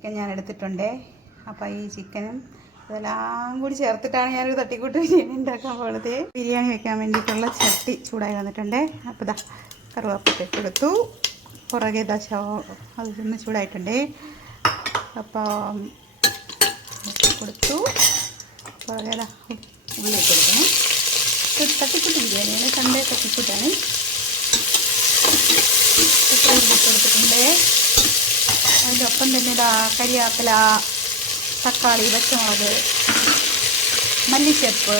Chicken ഞാൻ എടുത്തിട്ടുണ്ട്. അപ്പോൾ ഈ ചിക്കനും ഇതെല്ലാം കൂടി ചേർത്തിട്ടാണ് ഞാനൊരു തട്ടിക്കൂട്ട് ബിരിയാണി ഉണ്ടാക്കാൻ പോകുന്നത്. ബിരിയാണി വെക്കാൻ വേണ്ടിയിട്ടുള്ള ചട്ടി ചൂടായി വന്നിട്ടുണ്ട്. അപ്പോൾ ഇതാ കറുവാപ്പട്ട കൊടുത്തു. പുറകെ ദശ അതൊന്ന് ചൂടായിട്ടുണ്ട്. അപ്പം കൊടുത്തു. പുറകെ ഉള്ളി കൊടുക്കണം. തട്ടിക്കൂട്ട് ബിരിയാണിയാണ്, സൺഡേ തട്ടിക്കൂട്ടാണ്. കൊടുത്തിട്ടുണ്ട്. അതിൻ്റെ ഒപ്പം തന്നെ ഇതാ കരിയാപ്പില, തക്കാളി, പച്ചമുളക്, മല്ലിച്ചപ്പ്,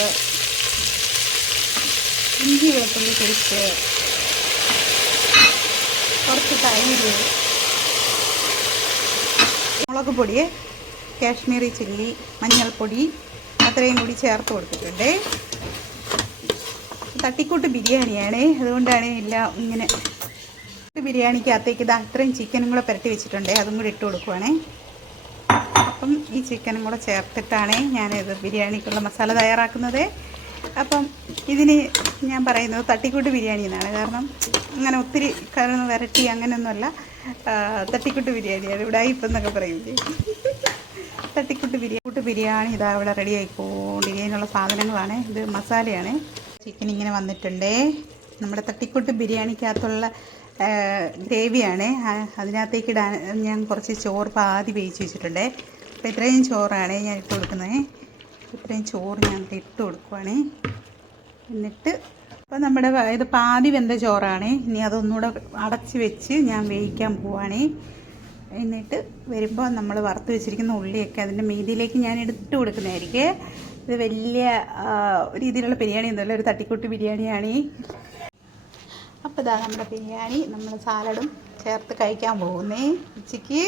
ഇഞ്ചി വെളുത്തുള്ളി പേസ്റ്റ്, കുറച്ച് തൈര്, മുളക് പൊടി, കാശ്മീരി ചില്ലി, മഞ്ഞൾപ്പൊടി അത്രയും കൂടി ചേർത്ത് കൊടുത്തിട്ടുണ്ട്. തട്ടിക്കൂട്ട് ബിരിയാണിയാണ്, അതുകൊണ്ടാണ് എല്ലാം ഇങ്ങനെ. ബിരിയാണിക്കകത്തേക്ക് ഇത് അത്രയും ചിക്കനും കൂടെ പുരട്ടി വെച്ചിട്ടുണ്ട്, അതും കൂടി ഇട്ട് കൊടുക്കുവാണേ. അപ്പം ഈ ചിക്കനും കൂടെ ചേർത്തിട്ടാണ് ഞാനിത് ബിരിയാണിക്കുള്ള മസാല തയ്യാറാക്കുന്നത്. അപ്പം ഇതിന് ഞാൻ പറയുന്നത് തട്ടിക്കൂട്ട് ബിരിയാണി എന്നാണ്. കാരണം അങ്ങനെ ഒത്തിരി കാരണം വരട്ടി അങ്ങനെയൊന്നുമല്ല, തട്ടിക്കൂട്ട് ബിരിയാണിയാണ്. ഇവിടെ ഇപ്പം എന്നൊക്കെ പറയില്ലേ, തട്ടിക്കൂട്ട് ബിരിയാണി ഇതാ ഇവിടെ റെഡി ആയിക്കൊണ്ടിരിക്കാനുള്ള സാധനങ്ങളാണ്. ഇത് മസാലയാണ്. ചിക്കൻ ഇങ്ങനെ വന്നിട്ടുണ്ട്. നമ്മുടെ തട്ടിക്കൂട്ട് ബിരിയാണിക്കകത്തുള്ള ഗ്രേവിയാണ്. അതിനകത്തേക്ക് ഇടാൻ ഞാൻ കുറച്ച് ചോറ് പാതി വേവിച്ച് വെച്ചിട്ടുണ്ട്. അപ്പോൾ ഇത്രയും ചോറാണ് ഞാൻ ഇട്ട് കൊടുക്കുന്നത്. ഇത്രയും ചോറ് ഞാൻ ഇട്ട് കൊടുക്കുവാണ്. എന്നിട്ട് അപ്പോൾ നമ്മുടെ ഇത് പാതി വെന്ത ചോറാണ്. ഇനി അതൊന്നുകൂടെ അടച്ച് വെച്ച് ഞാൻ വേവിക്കാൻ പോവാണ്. എന്നിട്ട് വരുമ്പോൾ നമ്മൾ വറുത്ത് വെച്ചിരിക്കുന്ന ഉള്ളിയൊക്കെ അതിൻ്റെ മീതിയിലേക്ക് ഞാൻ ഇട്ട് കൊടുക്കുന്നതായിരിക്കും. ഇത് വലിയ രീതിയിലുള്ള ബിരിയാണി ഒന്നുമല്ല, ഒരു തട്ടിക്കൂട്ട് ബിരിയാണിയാണ്. അപ്പോൾ ഇതാ നമ്മുടെ ബിരിയാണി, നമ്മൾ സാലഡും ചേർത്ത് കഴിക്കാൻ പോകുന്നേ ഉച്ചയ്ക്ക്.